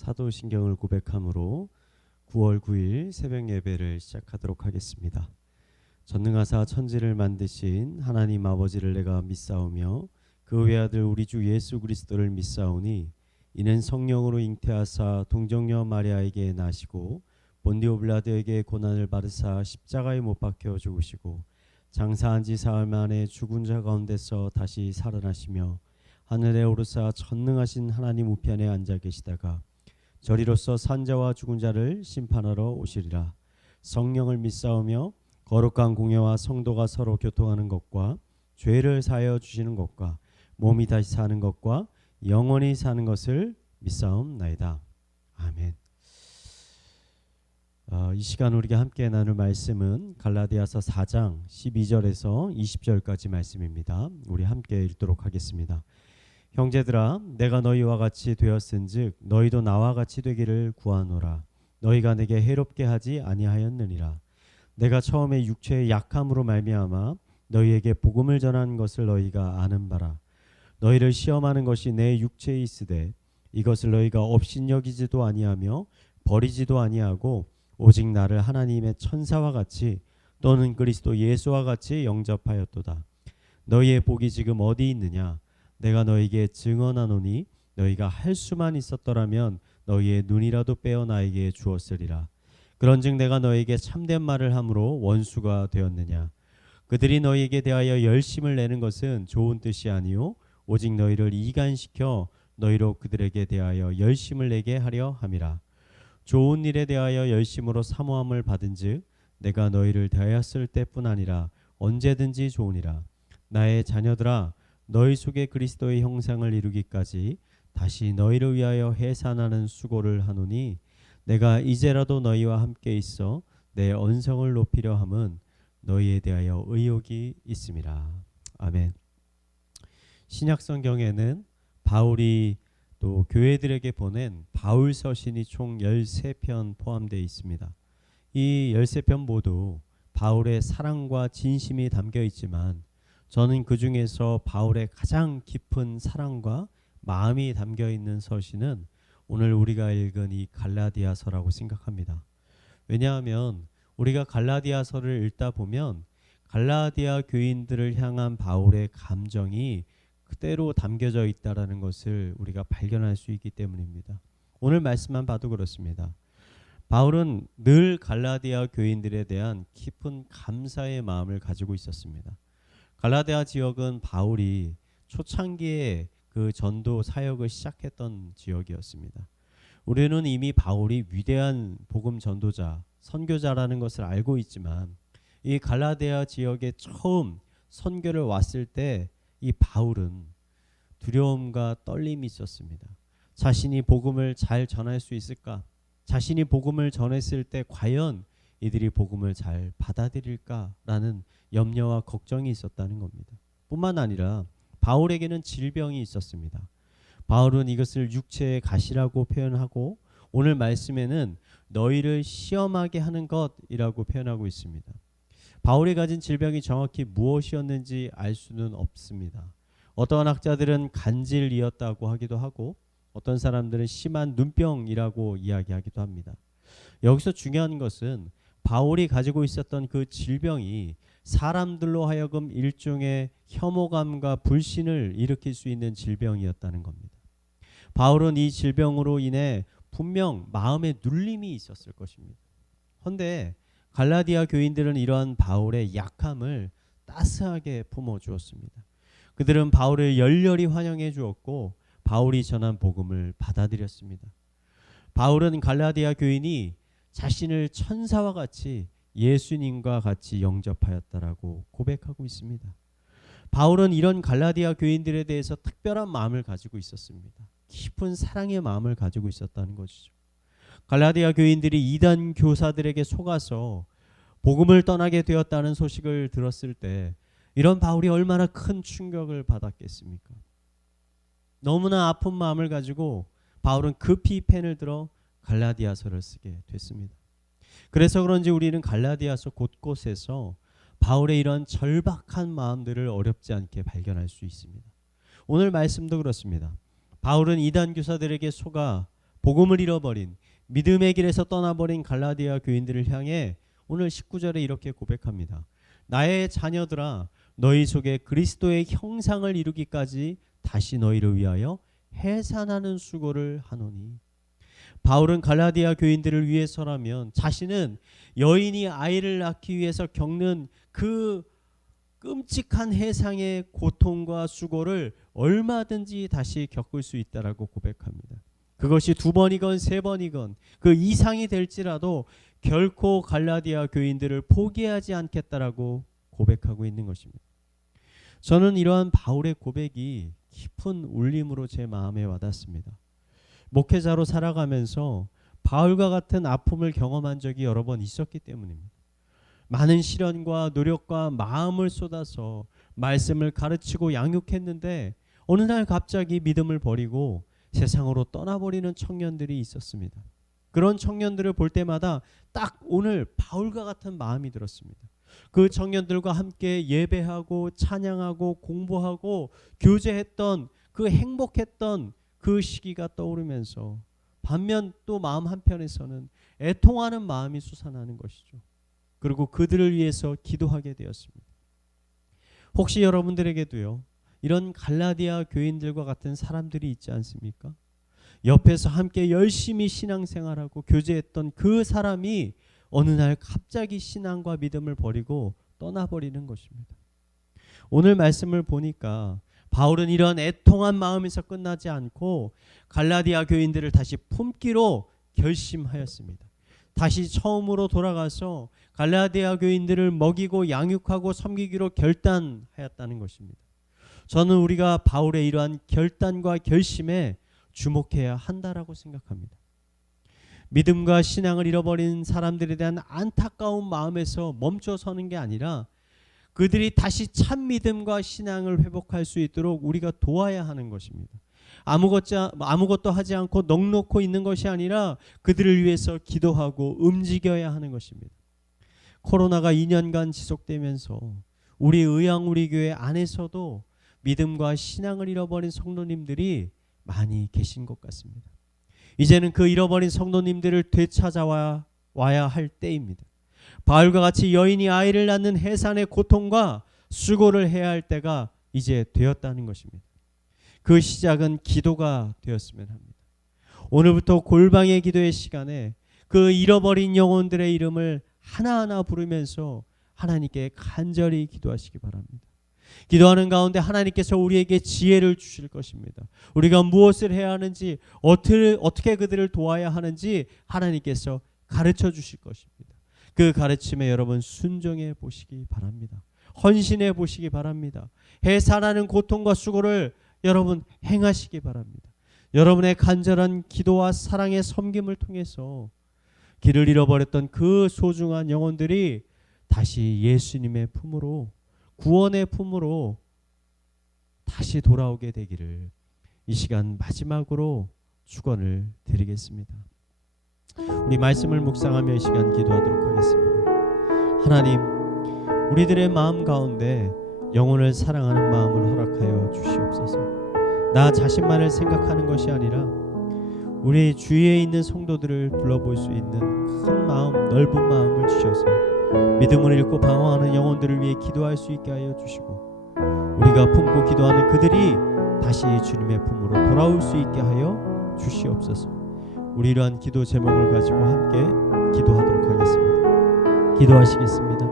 사도신경을 고백함으로 9월 9일 새벽 예배를 시작하도록 하겠습니다. 전능하사 천지를 만드신 하나님 아버지를 내가 믿사오며 그 외아들 우리 주 예수 그리스도를 믿사오니 이는 성령으로 잉태하사 동정녀 마리아에게 나시고 본디오 빌라도에게 고난을 받으사 십자가에 못 박혀 죽으시고 장사한 지 사흘 만에 죽은 자 가운데서 다시 살아나시며 하늘에 오르사 전능하신 하나님 우편에 앉아 계시다가 저리로서 산자와 죽은 자를 심판하러 오시리라. 성령을 믿사오며 거룩한 공예와 성도가 서로 교통하는 것과 죄를 사하여 주시는 것과 몸이 다시 사는 것과 영원히 사는 것을 믿사옵나이다. 아멘. 이 시간 우리가 함께 나눌 말씀은 갈라디아서 4장 12절에서 20절까지 말씀입니다. 우리 함께 읽도록 하겠습니다. 형제들아, 내가 너희와 같이 되었은즉 너희도 나와 같이 되기를 구하노라. 너희가 내게 해롭게 하지 아니하였느니라. 내가 처음에 육체의 약함으로 말미암아 너희에게 복음을 전한 것을 너희가 아는 바라. 너희를 시험하는 것이 내 육체에 있으되 이것을 너희가 업신여기지도 아니하며 버리지도 아니하고 오직 나를 하나님의 천사와 같이 또는 그리스도 예수와 같이 영접하였도다. 너희의 복이 지금 어디 있느냐? 내가 너희에게 증언하노니 너희가 할 수만 있었더라면 너희의 눈이라도 빼어 나에게 주었으리라. 그런즉 내가 너희에게 참된 말을 함으로 원수가 되었느냐? 그들이 너희에게 대하여 열심을 내는 것은 좋은 뜻이 아니요 오직 너희를 이간시켜 너희로 그들에게 대하여 열심을 내게 하려 함이라. 좋은 일에 대하여 열심으로 사모함을 받은즉 내가 너희를 대하였을 때뿐 아니라 언제든지 좋으니라. 나의 자녀들아, 너희 속에 그리스도의 형상을 이루기까지 다시 너희를 위하여 해산하는 수고를 하노니 내가 이제라도 너희와 함께 있어 내 언성을 높이려 함은 너희에 대하여 의욕이 있음이라. 아멘. 신약 성경에는 바울이 또 교회들에게 보낸 바울 서신이 총 13편 포함되어 있습니다. 이 13편 모두 바울의 사랑과 진심이 담겨 있지만 저는 그 중에서 바울의 가장 깊은 사랑과 마음이 담겨 있는 서신은 오늘 우리가 읽은 이 갈라디아서라고 생각합니다. 왜냐하면 우리가 갈라디아서를 읽다 보면 갈라디아 교인들을 향한 바울의 감정이 그대로 담겨져 있다라는 것을 우리가 발견할 수 있기 때문입니다. 오늘 말씀만 봐도 그렇습니다. 바울은 늘 갈라디아 교인들에 대한 깊은 감사의 마음을 가지고 있었습니다. 갈라디아 지역은 바울이 초창기에 그 전도 사역을 시작했던 지역이었습니다. 우리는 이미 바울이 위대한 복음 전도자, 선교자라는 것을 알고 있지만 이 갈라디아 지역에 처음 선교를 왔을 때 이 바울은 두려움과 떨림이 있었습니다. 자신이 복음을 잘 전할 수 있을까? 자신이 복음을 전했을 때 과연 이들이 복음을 잘 받아들일까라는 염려와 걱정이 있었다는 겁니다. 뿐만 아니라 바울에게는 질병이 있었습니다. 바울은 이것을 육체의 가시라고 표현하고 오늘 말씀에는 너희를 시험하게 하는 것이라고 표현하고 있습니다. 바울이 가진 질병이 정확히 무엇이었는지 알 수는 없습니다. 어떠한 학자들은 간질이었다고 하기도 하고 어떤 사람들은 심한 눈병이라고 이야기하기도 합니다. 여기서 중요한 것은 바울이 가지고 있었던 그 질병이 사람들로 하여금 일종의 혐오감과 불신을 일으킬 수 있는 질병이었다는 겁니다. 바울은 이 질병으로 인해 분명 마음에 눌림이 있었을 것입니다. 그런데 갈라디아 교인들은 이러한 바울의 약함을 따스하게 품어주었습니다. 그들은 바울을 열렬히 환영해 주었고 바울이 전한 복음을 받아들였습니다. 바울은 갈라디아 교인이 자신을 천사와 같이 예수님과 같이 영접하였다라고 고백하고 있습니다. 바울은 이런 갈라디아 교인들에 대해서 특별한 마음을 가지고 있었습니다. 깊은 사랑의 마음을 가지고 있었다는 것이죠. 갈라디아 교인들이 이단 교사들에게 속아서 복음을 떠나게 되었다는 소식을 들었을 때 이런 바울이 얼마나 큰 충격을 받았겠습니까? 너무나 아픈 마음을 가지고 바울은 급히 펜을 들어 갈라디아서를 쓰게 됐습니다. 그래서 그런지 우리는 갈라디아서 곳곳에서 바울의 이런 절박한 마음들을 어렵지 않게 발견할 수 있습니다. 오늘 말씀도 그렇습니다. 바울은 이단 교사들에게 속아 복음을 잃어버린, 믿음의 길에서 떠나버린 갈라디아 교인들을 향해 오늘 19절에 이렇게 고백합니다. 나의 자녀들아, 너희 속에 그리스도의 형상을 이루기까지 다시 너희를 위하여 해산하는 수고를 하노니. 바울은 갈라디아 교인들을 위해서라면 자신은 여인이 아이를 낳기 위해서 겪는 그 끔찍한 해상의 고통과 수고를 얼마든지 다시 겪을 수 있다라고 고백합니다. 그것이 2번이건 3번이건 그 이상이 될지라도 결코 갈라디아 교인들을 포기하지 않겠다라고 고백하고 있는 것입니다. 저는 이러한 바울의 고백이 깊은 울림으로 제 마음에 와닿습니다. 목회자로 살아가면서 바울과 같은 아픔을 경험한 적이 여러 번 있었기 때문입니다. 많은 시련과 노력과 마음을 쏟아서 말씀을 가르치고 양육했는데 어느 날 갑자기 믿음을 버리고 세상으로 떠나버리는 청년들이 있었습니다. 그런 청년들을 볼 때마다 딱 오늘 바울과 같은 마음이 들었습니다. 그 청년들과 함께 예배하고 찬양하고 공부하고 교제했던 그 행복했던 그 시기가 떠오르면서 반면 또 마음 한편에서는 애통하는 마음이 솟아나는 것이죠. 그리고 그들을 위해서 기도하게 되었습니다. 혹시 여러분들에게도요, 이런 갈라디아 교인들과 같은 사람들이 있지 않습니까? 옆에서 함께 열심히 신앙생활하고 교제했던 그 사람이 어느 날 갑자기 신앙과 믿음을 버리고 떠나버리는 것입니다. 오늘 말씀을 보니까 바울은 이런 애통한 마음에서 끝나지 않고 갈라디아 교인들을 다시 품기로 결심하였습니다. 다시 처음으로 돌아가서 갈라디아 교인들을 먹이고 양육하고 섬기기로 결단하였다는 것입니다. 저는 우리가 바울의 이러한 결단과 결심에 주목해야 한다라고 생각합니다. 믿음과 신앙을 잃어버린 사람들에 대한 안타까운 마음에서 멈춰서는 게 아니라 그들이 다시 참 믿음과 신앙을 회복할 수 있도록 우리가 도와야 하는 것입니다. 아무것도 하지 않고 넋놓고 있는 것이 아니라 그들을 위해서 기도하고 움직여야 하는 것입니다. 코로나가 2년간 지속되면서 우리 의향우리교회 안에서도 믿음과 신앙을 잃어버린 성도님들이 많이 계신 것 같습니다. 이제는 그 잃어버린 성도님들을 되찾아와야 할 때입니다. 바울과 같이 여인이 아이를 낳는 해산의 고통과 수고를 해야 할 때가 이제 되었다는 것입니다. 그 시작은 기도가 되었으면 합니다. 오늘부터 골방의 기도의 시간에 그 잃어버린 영혼들의 이름을 하나하나 부르면서 하나님께 간절히 기도하시기 바랍니다. 기도하는 가운데 하나님께서 우리에게 지혜를 주실 것입니다. 우리가 무엇을 해야 하는지, 어떻게 그들을 도와야 하는지 하나님께서 가르쳐 주실 것입니다. 그 가르침에 여러분 순종해 보시기 바랍니다. 헌신해 보시기 바랍니다. 해산하는 고통과 수고를 여러분 행하시기 바랍니다. 여러분의 간절한 기도와 사랑의 섬김을 통해서 길을 잃어버렸던 그 소중한 영혼들이 다시 예수님의 품으로, 구원의 품으로 다시 돌아오게 되기를 이 시간 마지막으로 축원을 드리겠습니다. 우리 말씀을 묵상하며 이 시간 기도하도록 하겠습니다. 하나님, 우리들의 마음 가운데 영혼을 사랑하는 마음을 허락하여 주시옵소서. 나 자신만을 생각하는 것이 아니라 우리 주위에 있는 성도들을 불러볼 수 있는 큰 마음, 넓은 마음을 주셔서 믿음을 잃고 방황하는 영혼들을 위해 기도할 수 있게 하여 주시고, 우리가 품고 기도하는 그들이 다시 주님의 품으로 돌아올 수 있게 하여 주시옵소서. 우리 이러한 기도 제목을 가지고 함께 기도하도록 하겠습니다. 기도하시겠습니다.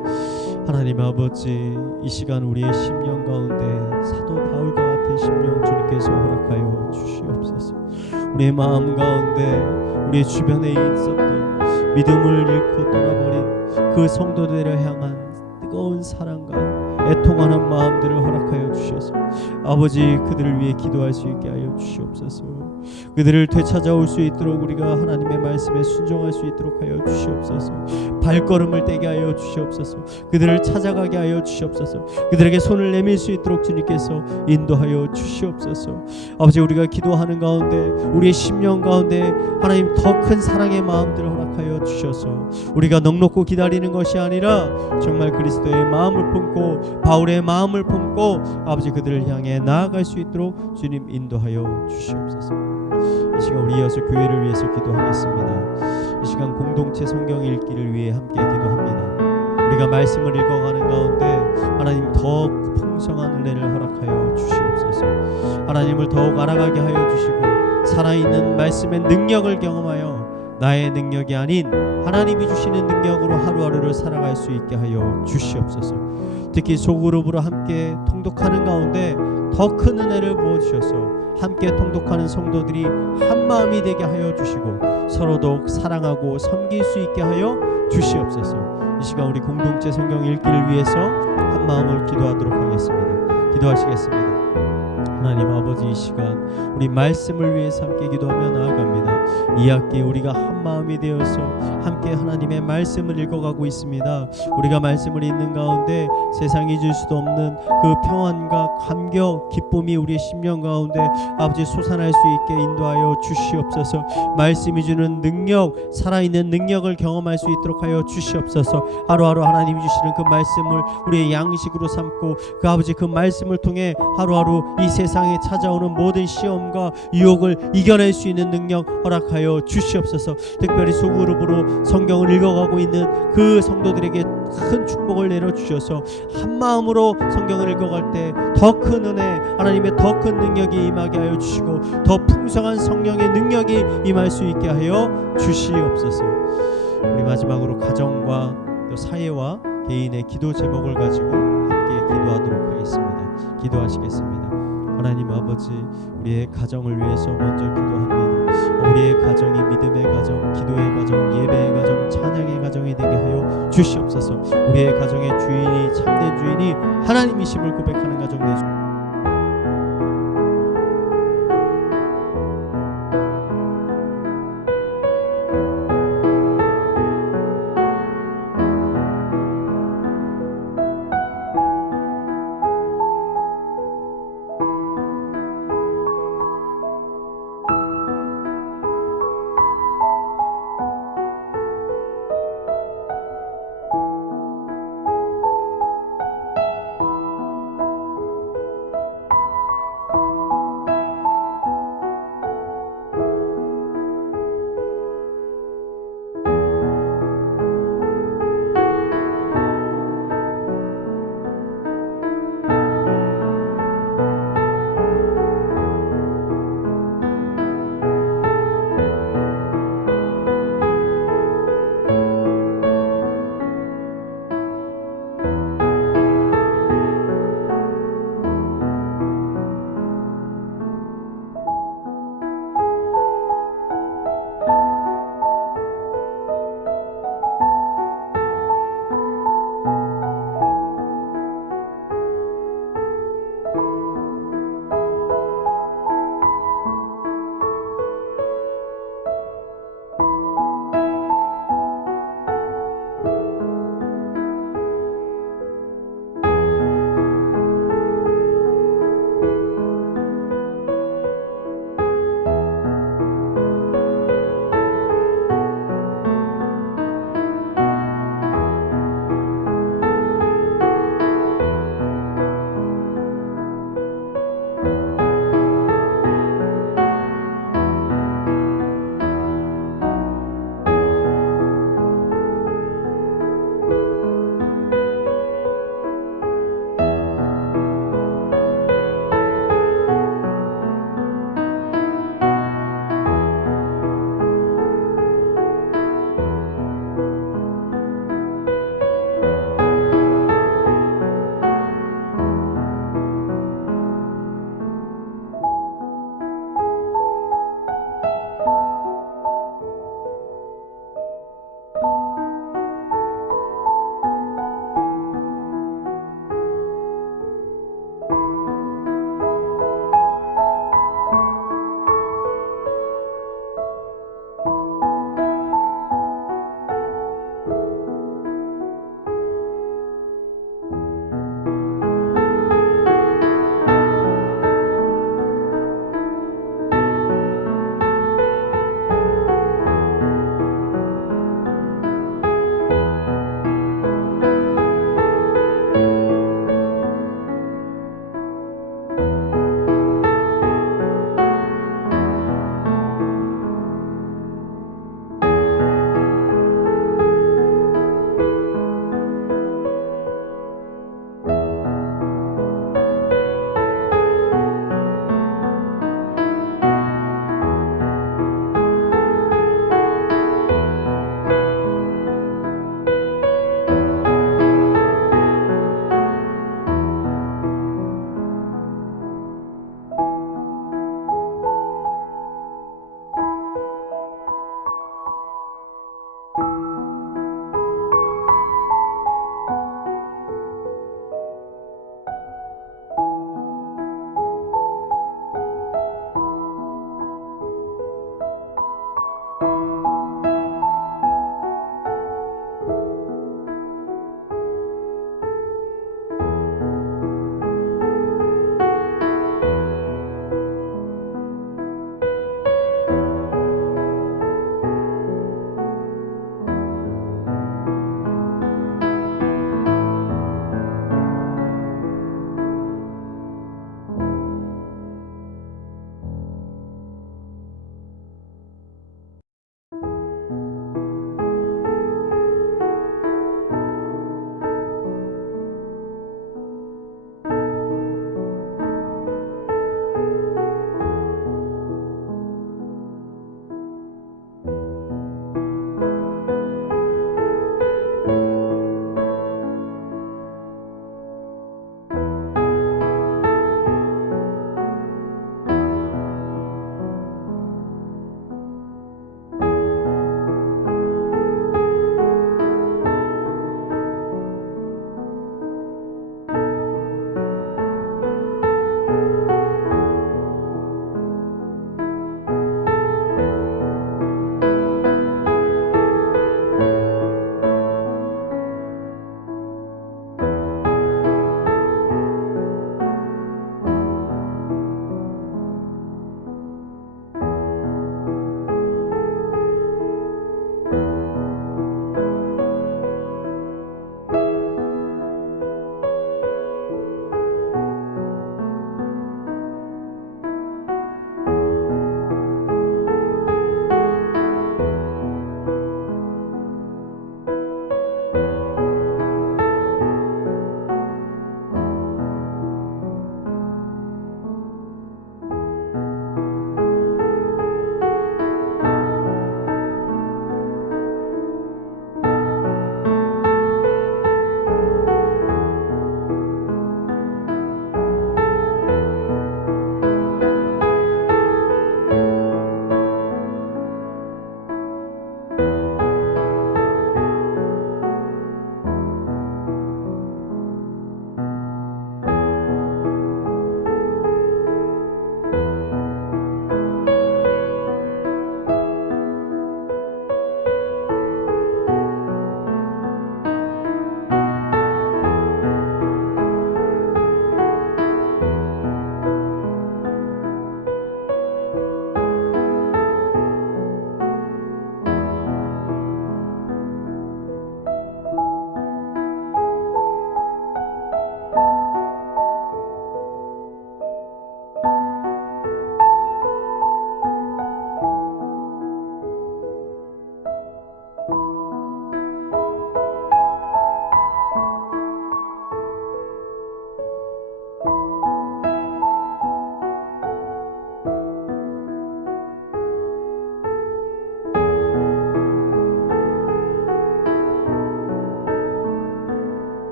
하나님 아버지, 이 시간 우리의 심령 가운데 사도 바울과 같은 심령 주님께서 허락하여 주시옵소서. 우리의 마음 가운데 우리의 주변에 있었던 믿음을 잃고 떠나버린 그 성도들을 향한 뜨거운 사랑과 애통하는 마음들을 허락하여 주셔서 아버지, 그들을 위해 기도할 수 있게 하여 주시옵소서. 그들을 되찾아올 수 있도록 우리가 하나님의 말씀에 순종할 수 있도록 하여 주시옵소서. 발걸음을 떼게 하여 주시옵소서. 그들을 찾아가게 하여 주시옵소서. 그들에게 손을 내밀 수 있도록 주님께서 인도하여 주시옵소서. 아버지, 우리가 기도하는 가운데 우리의 심령 가운데 하나님 더 큰 사랑의 마음들을 허락하여 주셔서 우리가 넉넉고 기다리는 것이 아니라 정말 그리스도의 마음을 품고 바울의 마음을 품고 아버지 그들을 향해 나아갈 수 있도록 주님 인도하여 주시옵소서. 이 시간 우리 이어서 교회를 위해서 기도하겠습니다. 이 시간 공동체 성경 읽기를 위해 함께 기도합니다. 우리가 말씀을 읽어가는 가운데 하나님 더욱 풍성한 은혜를 허락하여 주시옵소서. 하나님을 더욱 알아가게 하여 주시고 살아있는 말씀의 능력을 경험하여 나의 능력이 아닌 하나님이 주시는 능력으로 하루하루를 살아갈 수 있게 하여 주시옵소서. 특히 소그룹으로 함께 통독하는 가운데 더 큰 은혜를 부어주셔서 함께 통독하는 성도들이 한 마음이 되게 하여 주시고 서로 더욱 사랑하고 섬길 수 있게 하여 주시옵소서. 이 시간 우리 공동체 성경 읽기를 위해서 한 마음을 기도하도록 하겠습니다. 기도하시겠습니다. 하나님 아버지, 이 시간 우리 말씀을 위해서 함께 기도하며 나아갑니다. 이 학기 우리가 한 마음이 되어서 함께 하나님의 말씀을 읽어가고 있습니다. 우리가 말씀을 읽는 가운데 세상이 줄 수도 없는 그 평안과 감격, 기쁨이 우리의 심령 가운데 아버지 솟아날 수 있게 인도하여 주시옵소서. 말씀이 주는 능력, 살아있는 능력을 경험할 수 있도록 하여 주시옵소서. 하루하루 하나님이 주시는 그 말씀을 우리의 양식으로 삼고 그 아버지 그 말씀을 통해 하루하루 이 세상에 찾아오는 모든 시험과 유혹을 이겨낼 수 있는 능력 허락하여 주시옵소서. 특별히 소그룹으로 성경을 읽어가고 있는 그 성도들에게 큰 축복을 내려주셔서 한 마음으로 성경을 읽어갈 때 더 큰 은혜, 하나님의 더 큰 능력이 임하게 하여 주시고 더 풍성한 성령의 능력이 임할 수 있게 하여 주시옵소서. 우리 마지막으로 가정과 또 사회와 개인의 기도 제목을 가지고 함께 기도하도록 하겠습니다. 기도하시겠습니다. 하나님 아버지, 우리의 가정을 위해서 먼저 기도합니다. 우리의 가정이 믿음의 가정, 기도의 가정, 예배의 가정, 찬양의 가정이 되게 하여 주시옵소서. 우리의 가정의 주인이 참된 주인이 하나님이심을 고백하는 가정 되시옵소서.